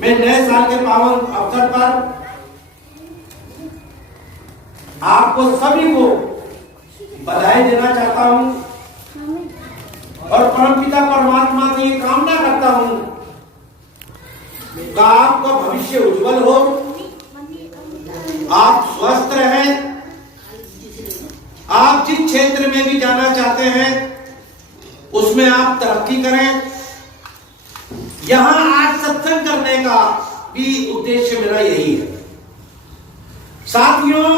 मैं नए साल के पावन अवसर पर आपको सभी को बधाई देना चाहता हूं और परमपिता परमात्मा से ये कामना करता हूं कि आपका भविष्य उज्जवल हो, आप स्वस्थ रहें, आप जिस क्षेत्र में भी जाना चाहते हैं उसमें आप तरक्की करें। यहां आज सत्संग करने का भी उद्देश्य मेरा यही है। साथियों,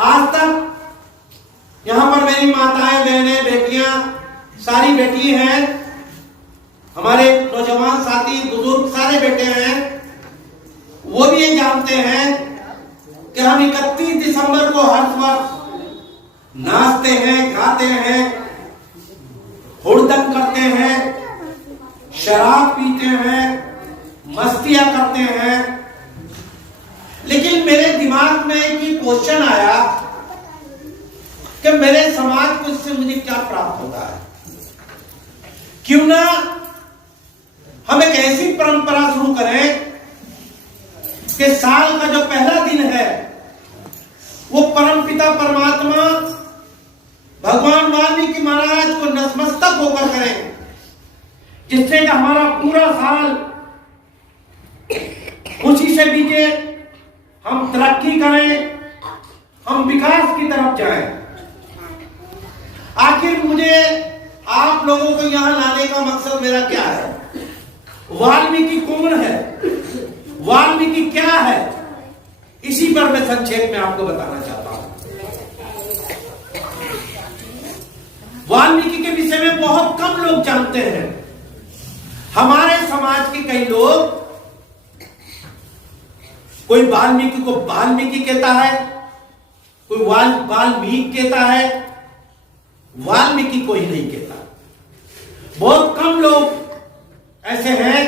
आज तक यहां पर मेरी माताएं, बहनें, बेटियां, सारी बेटी हैं, हमारे नौजवान साथी, बुजुर्ग सारे बेटे हैं, वो भी ये जानते हैं कि हम 31 दिसंबर को हर वक्त नाचते हैं, गाते हैं, हुड़दंग करते हैं, शराब पीते हैं, मस्तियां करते हैं। लेकिन मेरे दिमाग में एक ही क्वेश्चन आया कि मेरे समाज को इससे मुझे क्या प्राप्त होता है। क्यों ना हम एक ऐसी परंपरा शुरू करें कि साल का जो पहला दिन है वो परमपिता परमात्मा भगवान वाल्मीकि महाराज को नतमस्तक होकर करें, जिससे कि हमारा पूरा साल खुशी से बीते, हम तरक्की करें, हम विकास की तरफ जाएं। आखिर मुझे आप लोगों को यहां लाने का मकसद मेरा क्या है? वाल्मीकि कौन है, वाल्मीकि क्या है, इसी पर मैं संक्षेप में आपको बताना चाहता हूं। वाल्मीकि के विषय में बहुत कम लोग जानते हैं। हमारे समाज के कई लोग, कोई वाल्मीकि को वाल्मीकि कहता है, कोई वाल्मीकि कहता है, वाल्मीकि कोई नहीं कहता। बहुत कम लोग ऐसे हैं,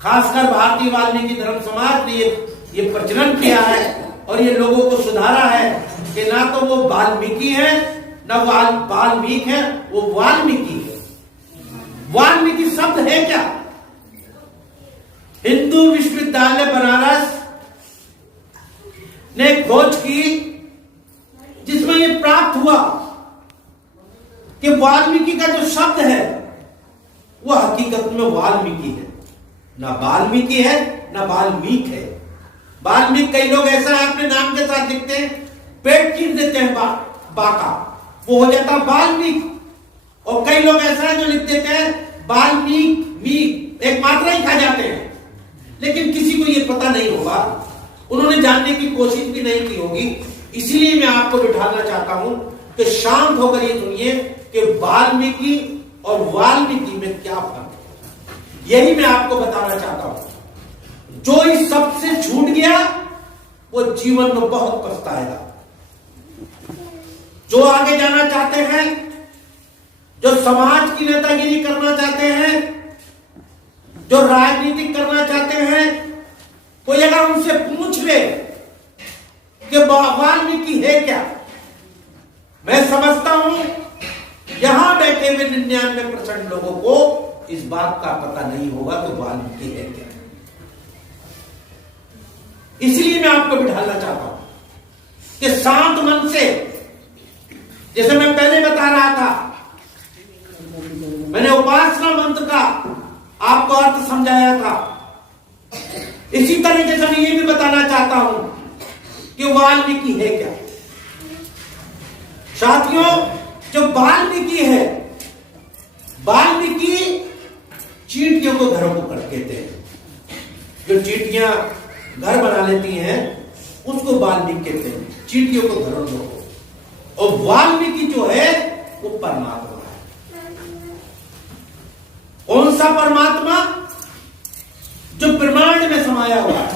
खासकर भारतीय वाल्मीकि धर्म समाज ने ये प्रचलन किया है और ये लोगों को सुधारा है कि ना तो वो वाल्मीकि है, ना वाल्मीकि है, वो वाल्मीकि है। वाल्मीकि शब्द है क्या? हिंदू विश्वविद्यालय बनारस ने खोज की, जिसमें यह प्राप्त हुआ कि वाल्मीकि का जो शब्द है वो हकीकत में वाल्मीकि है, ना वाल्मीकि है, ना वाल्मीक है। वाल्मीकि कई लोग ऐसा है अपने नाम के साथ लिखते हैं, पेट चीर देते हैं बाका, वो हो जाता वाल्मीकि। और कई लोग ऐसा है जो लिख देते हैं वाल्मीकि, मीक, एक मात्रा ही खा जाते हैं, लेकिन किसी को ये पता नहीं होगा, उन्होंने जानने की कोशिश भी नहीं की होगी। इसलिए मैं आपको बिठाना चाहता हूं कि शांत होकर ये सुनिए कि वाल्मीकि और वाल्मीकि में क्या फर्क है। यही मैं आपको बताना चाहता हूं। जो इस सब से छूट गया वो जीवन में बहुत पछताएगा। जो आगे जाना चाहते हैं, जो समाज की नेतागिरी करना चाहते हैं, जो राजनीति करना चाहते हैं, कोई अगर उनसे पूछ ले कि वाल्मीकि है क्या, मैं समझता हूं यहां बैठे हुए 99% लोगों को इस बात का पता नहीं होगा कि वाल्मीकि है क्या। इसलिए मैं आपको बिठाना चाहता हूं कि शांत मन से, जैसे मैं पहले बता रहा था, मैंने उपासना मंत्र का आपको अर्थ समझाया था, इसी तरीके से मैं ये भी बताना चाहता हूं कि वाल्मीकि है क्या। साथियों, जो वाल्मीकि है, वाल्मीकि चींटियों को घरों को कहते हैं। जो चींटियां घर बना लेती हैं उसको वाल्मीकि कहते हैं, चींटियों को घरों को। और वाल्मीकि जो है वो परमात्मा है। कौन सा परमात्मा? जो ब्रह्मांड में समाया हुआ है।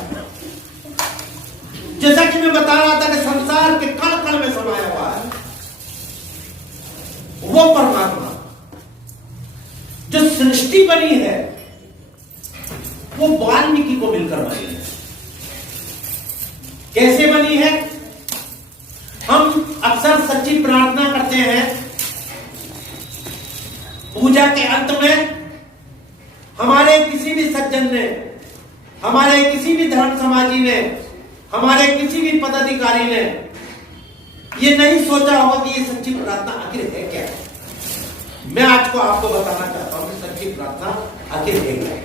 जैसा कि मैं बता रहा था कि संसार के कण कण में समाया हुआ है, वो परमात्मा। जो सृष्टि बनी है वो वाल्मीकि को मिलकर बनी है। कैसे बनी है? हम अक्सर सच्ची प्रार्थना करते हैं, पूजा के अंत में हमारे किसी भी सज्जन ने हमारे किसी भी धर्म समाजी ने, हमारे किसी भी पदाधिकारी ने ये नहीं सोचा होगा कि ये सच्ची प्रार्थना आखिर है क्या। मैं आज को आपको बताना चाहता हूं कि सच्ची प्रार्थना आखिर है क्या।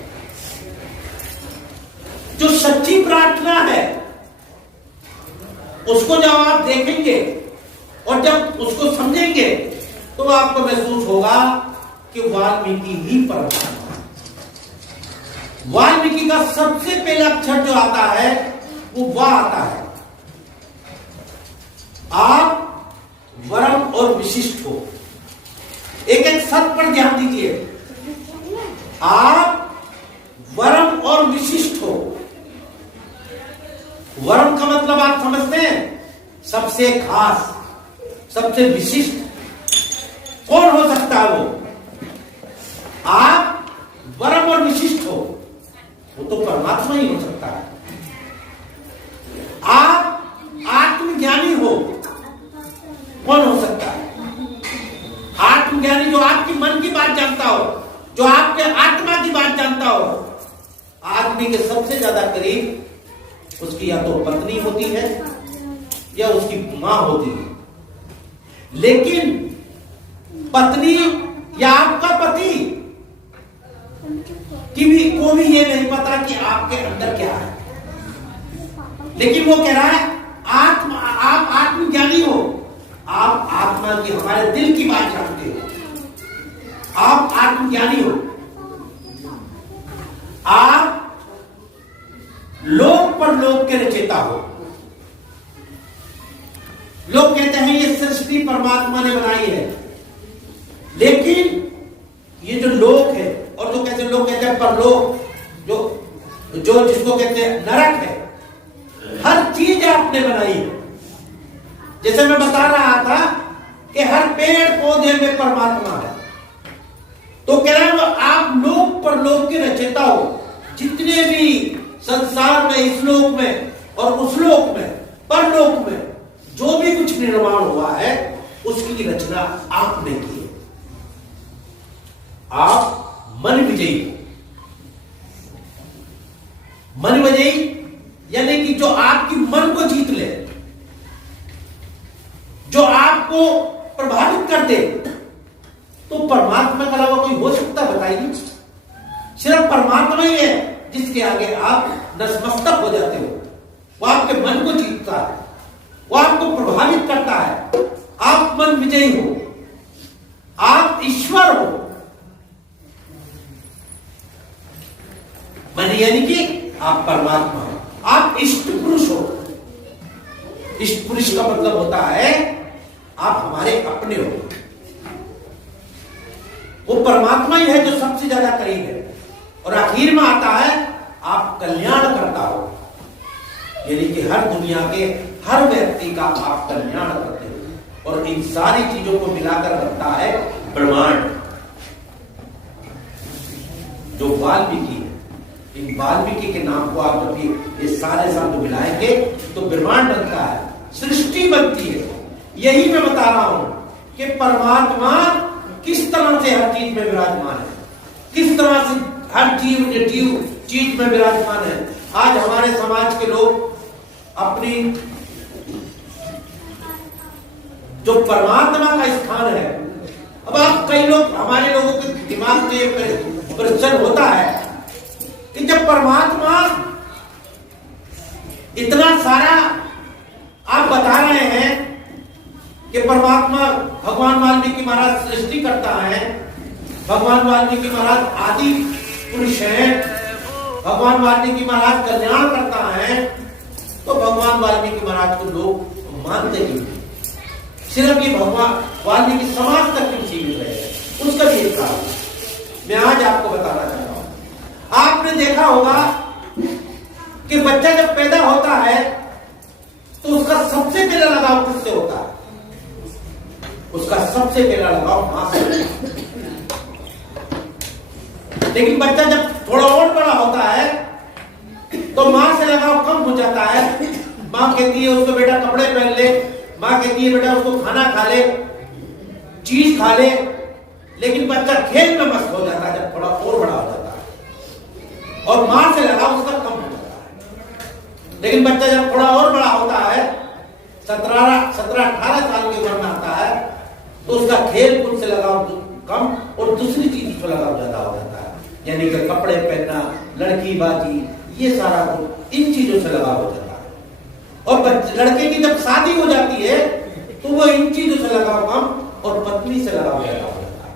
जो सच्ची प्रार्थना है उसको जब आप देखेंगे और जब उसको समझेंगे तो आपको महसूस होगा कि वाल्मीकि ही परमात्मा है। वाल्मीकि का सबसे पहला अक्षर जो आता है वो वाह आता है। आप वरम और विशिष्ट हो। एक एक शब्द पर ध्यान दीजिए। आप वरम और विशिष्ट हो। वरम का मतलब आप समझते हैं, सबसे खास, सबसे विशिष्ट। कौन हो सकता है वो? आप वरम और विशिष्ट हो, वो तो परमात्मा ही हो सकता है। आप आत्मज्ञानी हो, कौन हो सकता है? आत्मज्ञानी जो आपकी मन की बात जानता हो, जो आपके आत्मा की बात जानता हो। आदमी के सबसे ज्यादा करीब उसकी या तो पत्नी होती है या उसकी मां होती है। लेकिन पत्नी या आपका पति को भी ये नहीं पता कि आपके अंदर क्या है। लेकिन वो कह रहा है आप आत्मज्ञानी हो। आप आत्मा की, हमारे दिल की बात जानते हो। आप आत्मज्ञानी हो। आप लोक पर लोक के रचयिता हो। लोग कहते हैं ये सृष्टि परमात्मा ने बनाई है, लेकिन ये जो लोक है और जो कहते हैं, लोग कहते हैं परलोक, जो जिसको कहते हैं नरक है, हर चीज आपने बनाई है। जैसे मैं बता रहा था कि हर पेड़ पौधे में परमात्मा है, तो कह रहा है आप लोक पर लोक के रचयिता हो। जितने भी संसार में, इस लोक में और उस लोक में, परलोक में जो भी कुछ निर्माण हुआ है उसकी रचना आपने की है। आप मन विजयी हो। मन विजयी यानी कि जो आपकी मन को जीत ले, जो आपको प्रभावित कर दे। तो परमात्मा के अलावा कोई हो सकता है? बताइए। सिर्फ परमात्मा ही है जिसके आगे आप नतमस्तक हो जाते हो। वो आपके मन को जीतता है, वो आपको प्रभावित करता है। आप मन विजयी हो, आप ईश्वर हो। मन यानी कि आप परमात्मा हो, आप इष्ट पुरुष हो। इष्ट पुरुष का मतलब होता है आप हमारे अपने हो। वो परमात्मा ही है जो सबसे ज्यादा करीब है। और आखिर में आता है आप कल्याण करता हो, यानी कि हर दुनिया के हर व्यक्ति का आप कल्याण करते हो। और इन सारी चीजों को मिलाकर बनता है ब्रह्मांड, जो वाल्मीकि है। इन वाल्मीकि के नाम को आप जब ये सारे शब्द मिलाएंगे तो ब्रह्मांड बनता है, सृष्टि बनती है। यही मैं बता रहा हूं कि परमात्मा किस तरह से हर चीज में विराजमान है, किस तरह से हर जीव चीज में विराजमान है। आज हमारे समाज के लोग अपनी जो परमात्मा का स्थान है, अब आप कई लोग, हमारे लोगों के दिमाग में प्रश्न होता है कि जब परमात्मा इतना सारा आप बता रहे हैं कि परमात्मा, भगवान वाल्मीकि महाराज सृष्टि करता है, भगवान वाल्मीकि महाराज आदि पुरुष है, भगवान वाल्मीकि महाराज कल्याण करता है, तो भगवान वाल्मीकि महाराज को लोग मानते ही नहीं। सिर्फ ये भगवान वाल्मीकि समाज तक क्यों सीमित रहे, उसका भी एक कारण मैं आज आपको बताना चाहता हूं। आपने देखा होगा कि बच्चा जब पैदा होता है तो उसका सबसे पहला लगाव किससे होता है? उसका सबसे पहला लगाव मां से। लेकिन बच्चा जब थोड़ा और बड़ा होता है तो मां से लगाव कम हो जाता है। मां कहती है उसको बेटा कपड़े पहन ले, मां कहती है बेटा उसको खाना खा ले, चीज खा ले। लेकिन बच्चा खेल में मस्त हो जाता है जब थोड़ा और बड़ा हो जाता है। और मां से लगाव उसका कम हो जाता है। लेकिन बच्चा जब थोड़ा और बड़ा होता है, 17-18 साल की उम्र में आता है, तो उसका खेल कूद से लगाव कम और दूसरी चीज पर लगाव ज्यादा हो जाता है, यानी कि कपड़े पहनना, लड़की बाजी, ये सारा इन चीजों से लगाव हो जाता है। और लड़के की जब शादी हो जाती है तो वो इन चीजों से लगाव कम और पत्नी से लगाव ज्यादा हो जाता है।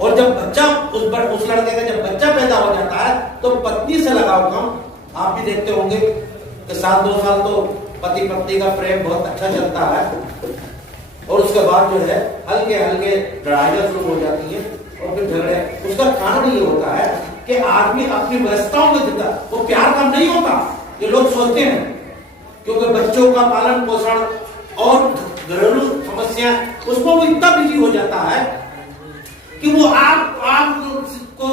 और जब बच्चा उस लड़के का जब बच्चा पैदा हो जाता है तो पत्नी से लगाव कम। आप भी देखते होंगे कि 1-2 साल तो पति पत्नी का प्रेम बहुत अच्छा चलता है और उसके बाद जो है हल्के हल्के लड़ाइयां शुरू हो जाती है और फिर झगड़े। उसका कारण ये होता है कि आदमी अपनी व्यवस्थाओं में देता, वो प्यार का नहीं होता, ये लोग सोचते हैं, क्योंकि बच्चों का पालन पोषण और घरेलू समस्या उसमें वो इतना बिजी हो जाता है कि वो आप को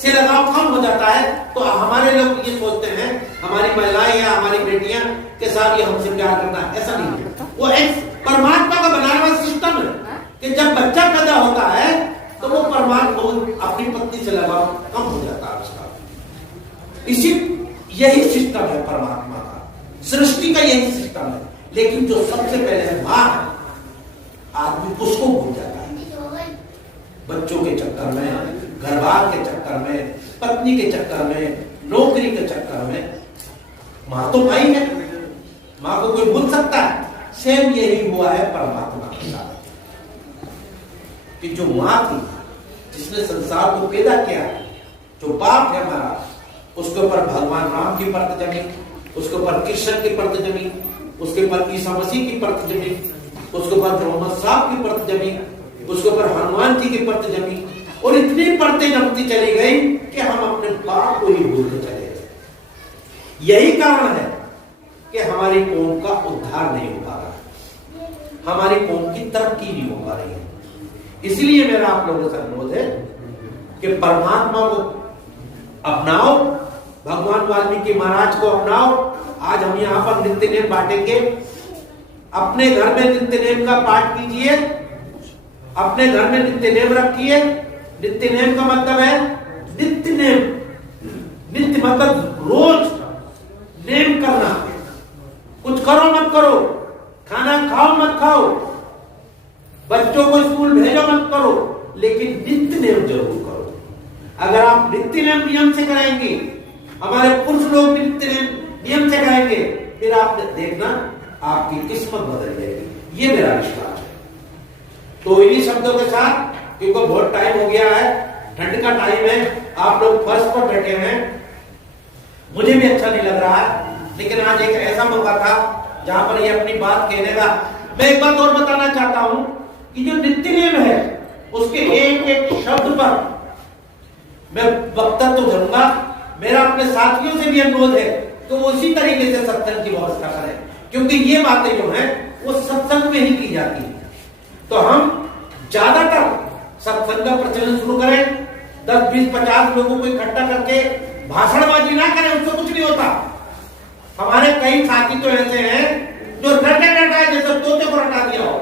से लगाव कम हो जाता है। तो हमारे लोग ये सोचते हैं, हमारी महिलाएं या हमारी बेटियां के साथ ये हमसे प्यार करना, ऐसा नहीं है। वो एक परमात्मा का बनाया हुआ सिस्टम है कि जब बच्चा पैदा होता है तो वो परमात्मा अपनी पत्नी से लगाव कम हो जाता है उसका। यही सिस्टम है परमात्मा का, सृष्टि का यही सिस्टम है। लेकिन जो सबसे पहले है मां, आदमी उसको भूल जाता है बच्चों के चक्कर में, घर-बार के चक्कर में, पत्नी के चक्कर में, नौकरी के चक्कर में। मां तो भाई है, मां को कोई भूल सकता है? सेम यही हुआ है परमात्मा के साथ कि जो मां थी जिसने संसार को पैदा किया, जो बाप है हमारा, उसके ऊपर भगवान राम की परत जमी, उसके ऊपर कृष्ण की परत जमी, उसके ऊपर ईसा मसीह की परत जमी, उसके ऊपर मोहम्मद साहब की परत जमी, उसके ऊपर हनुमान जी की परत जमी, और इतनी परतें जमती चली गई कि हम अपने बाप को ही भूलते चले गए। यही कारण है कि हमारी कौम का उद्धार नहीं हो पा रहा, हमारी कौम की तरक्की नहीं हो पा रही है। इसलिए मेरा आप लोगों से अनुरोध है कि परमात्मा को अपनाओ, भगवान वाल्मीकि महाराज को अपनाओ। आज हम यहाँ पर नित्य नेम बांटेंगे, अपने घर में नित्य नेम का पाठ कीजिए, अपने घर में नित्य नेम रखिए। नित्य नेम का मतलब है नित्य नेम, नित्य मतलब रोज नेम करना। कुछ करो मत करो, खाना खाओ मत खाओ, बच्चों को स्कूल भेजो मत करो, लेकिन नित्य नेम जरूर करो। अगर आप नित्य नेम नियम से करेंगे, हमारे पुरुष लोग नित्य नियम से करेंगे, फिर आप देखना आपकी किस्मत बदल जाएगी। ये मेरा विश्वास है। तो इन्हीं शब्दों के साथ, क्योंकि बहुत टाइम हो गया है, ठंड का टाइम है, आप लोग फर्श पर बैठे हैं, मुझे भी अच्छा नहीं लग रहा है, लेकिन आज एक ऐसा मौका था जहां पर ये अपनी बात कहने का। मैं एक बात और बताना चाहता हूं कि जो नित्य नियम है उसके एक एक शब्द पर मैं वक्तव्य तो करूंगा। मेरा अपने साथियों से भी अनुरोध है कि वो उसी तरीके से सत्संग की व्यवस्था करें, क्योंकि ये बातें जो हैं वो सत्संग में ही की जाती है। तो हम ज्यादातर सत्संग का प्रचलन शुरू करें, 10, 20, 50 लोगों को इकट्ठा करके भाषणबाजी ना करें, उससे कुछ नहीं होता। हमारे कई साथी तो ऐसे हैं जो रटे रटाए जैसे तोते को रटा दिया हो,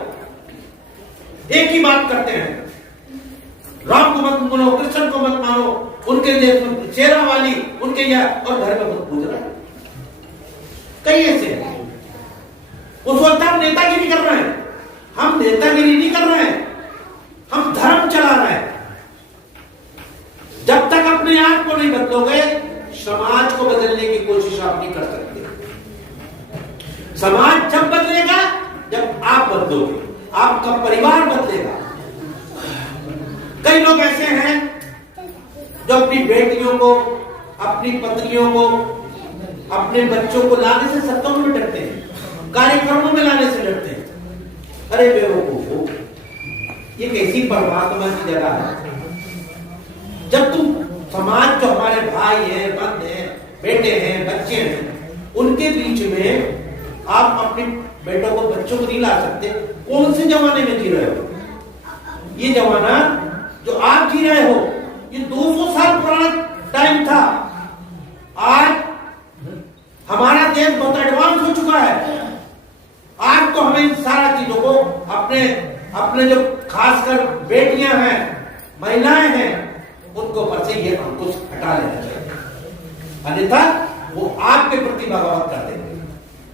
एक ही बात करते हैं, राम को मत मानो, कृष्ण को मत मानो, उनके देश में शेरा वाली, उनके यहाँ, और घर में मत पूजना। कई ऐसे हैं, उस वक्त हम नेतागिरी कर रहे हैं। हम नेतागिरी नहीं कर रहे हैं, हम धर्म चला रहे हैं। जब तक अपने आप को नहीं बदलोगे, समाज को बदलने की कोशिश आप नहीं कर सकते। समाज जब बदलेगा जब आप बदलोगे, आपका परिवार बदलेगा। कई लोग ऐसे हैं जो अपनी बेटियों को, अपनी पत्नियों को, अपने बच्चों को लाने से सत्संग में डरते हैं, कार्यक्रमों में लाने से डरते हैं। अरे बेवकूफ, ये कैसी परमात्मा की जगह है? जब तुम समाज, जो हमारे भाई हैं, बंद हैं, बेटे हैं, बच्चे हैं, उनके बीच में आप अपने बेटों को, बच्चों को नहीं ला सकते। कौन से जमाने में जी रहे हो? ये जमाना जो आप जी रहे हो, ये 200 साल पुराना टाइम था। आज हमारा देश बहुत एडवांस हो चुका है। आज तो हमें इन सारा चीजों को अपने जो खासकर बेटियां हैं, महिलाएं हैं, उनको ऊपर से ये अंकुश हटा लेना चाहिए। अन्यथा वो आपके प्रति बगावत कर देंगे,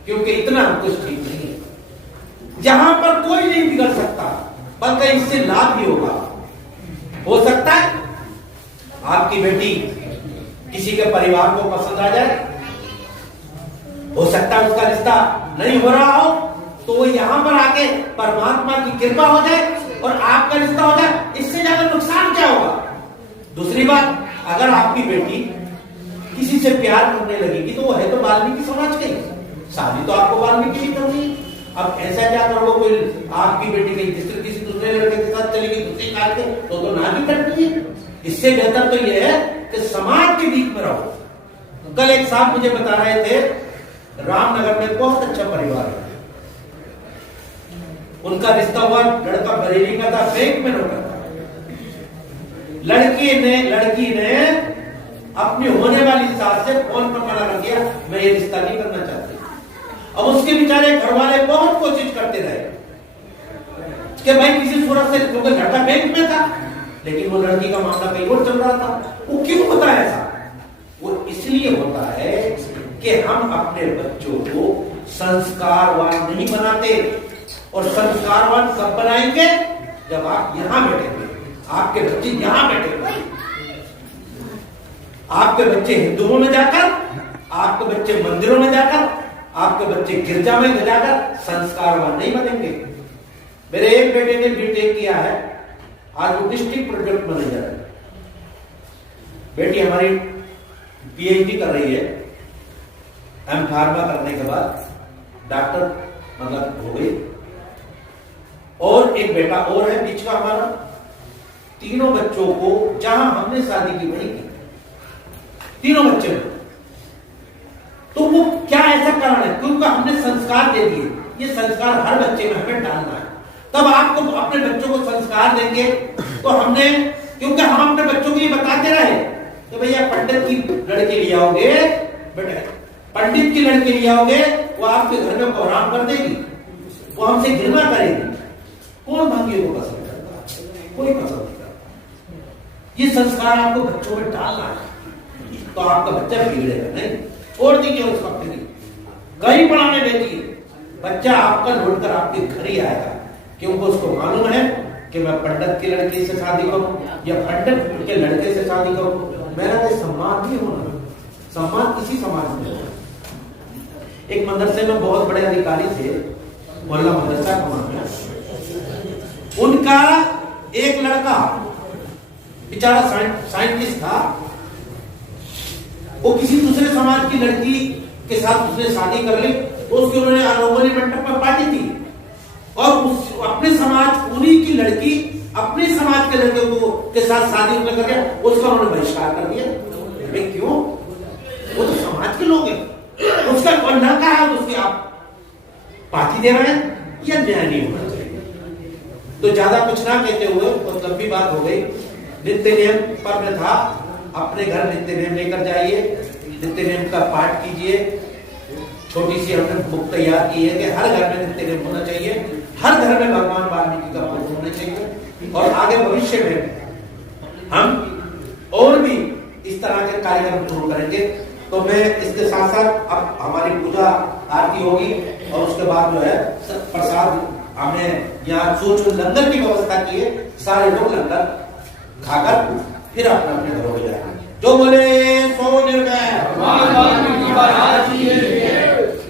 क्योंकि इतना कुछ ठीक नहीं है। जहां पर कोई नहीं बिगड़ सकता, बल्कि इससे लाभ भी होगा। हो सकता है आपकी बेटी किसी के परिवार को पसंद आ जाए, हो सकता है उसका रिश्ता नहीं हो रहा हो, तो वो यहां पर आके परमात्मा की कृपा हो जाए और आपका रिश्ता हो जाए। इससे ज्यादा नुकसान क्या होगा? दूसरी बात, अगर आपकी बेटी किसी से प्यार करने लगेगी तो वो है तो वाल्मीकि समाज की, शादी तो आपको वाल्मीकि की करनी। अब ऐसा क्या करोगे, कोई आपकी बेटी कहीं किसी दूसरे लड़के के साथ चलेगी, दूसरी काट के, तो ना भी करनी है। इससे बेहतर तो यह है कि समाज के बीच में रहो। कल एक साहब मुझे बता रहे थे, रामनगर में बहुत अच्छा परिवार है, उनका रिश्ता हुआ, लड़का बरेली का था, बैंक में नौकर था। लड़की ने अपनी होने वाली सास से फोन पर मना कर दिया, मैं ये रिश्ता नहीं करना चाहती। अब उसके बेचारे घर वाले बहुत कोशिश करते रहे कि भाई किसी सूरत से, क्योंकि लड़का बैंक में था, लेकिन वो लड़की का मामला कहीं और चल रहा था। वो क्यों होता है ऐसा? वो इसलिए होता है कि हम अपने बच्चों को संस्कारवान नहीं बनाते। और संस्कारवान कब बनाएंगे? जब आप यहां बैठेंगे, आपके बच्चे यहां बैठेंगे। आपके बच्चे हिंदुओं में जाकर, आपके बच्चे मंदिरों में जाकर, आपके बच्चे गिरजा में जाकर संस्कारवान नहीं बनेंगे। मेरे एक बेटे ने बीटेक किया है, आज वो डिस्ट्रिक्ट प्रोजेक्ट मैनेजर है। बेटी हमारी पीएचडी कर रही है, एम फार्मा करने के बाद डॉक्टर मतलब हो गई। और एक बेटा और है बीच का हमारा। तीनों बच्चों को जहां हमने शादी की वहीं की, तीनों बच्चे। तो वो क्या ऐसा कारण है? क्योंकि हमने संस्कार दे दिए। ये संस्कार हर बच्चे में हमें डालना है, तब आपको अपने बच्चों को संस्कार देंगे। तो हमने, क्योंकि हम अपने बच्चों को ये बताते रहे कि भैया पंडित की लड़की ले आओगे, बेटा पंडित की लड़की ले आओगे, वो आपके घर में कोहराम कर देगी, वो हमसे घृणा करेगी। कौन भाग्य को पसंद करता है? कोई पसंद नहीं करता। ये संस्कार आपको बच्चों में डालना है, तो आपका बच्चा बिगड़ेगा नहीं। छोड़ दीजिए उस वक्त की, कहीं पढ़ाने भेजिए, बच्चा आपका लौट कर आपके घर ही आएगा, क्योंकि उसको मालूम है कि मैं पंडित की लड़की से शादी करूं या पंडित के लड़के से शादी करूं, मेरा तो सम्मान नहीं होना। सम्मान किसी समाज में होगा। एक मदरसे में बहुत बड़े अधिकारी थे, मोहल्ला मदरसा का नाम है। उनका एक लड़का बेचारा साइंटिस्ट था, वो किसी दूसरे समाज की लड़की के साथ उसने शादी कर ली, तो उसके उन्होंने आरोमनी मंडप पर पार्टी थी, और उस अपने समाज, उन्हीं की लड़की अपने समाज के लड़के को के साथ शादी कर दिया, उसका उन्होंने बहिष्कार कर दिया। अरे क्यों? वो तो समाज के लोग हैं, उसका और लड़का है, उसकी आप पार्टी दे रहे हैं, यह न्याय नहीं होना चाहिए। तो ज्यादा कुछ ना कहते हुए, बहुत लंबी बात हो गई। नित्य नियम पर था, अपने घर नित्य नियम लेकर जाइए, नित्य नियम का पाठ कीजिए। छोटी सी हमने बुक तैयार की है कि हर घर में नित्य नियम होना चाहिए, हर घर में भगवान वाल्मीकि का फोटो होना चाहिए। और आगे भविष्य में हम और भी इस तरह के कार्यक्रम शुरू करेंगे। तो मैं इसके साथ साथ अब हमारी पूजा आरती होगी, और उसके बाद जो है प्रसाद हमें यहाँ सोच लंगर की व्यवस्था की है, सारे लोग लंगर खाकर फिर अपने अपने घरों में जाएंगे। जो बोले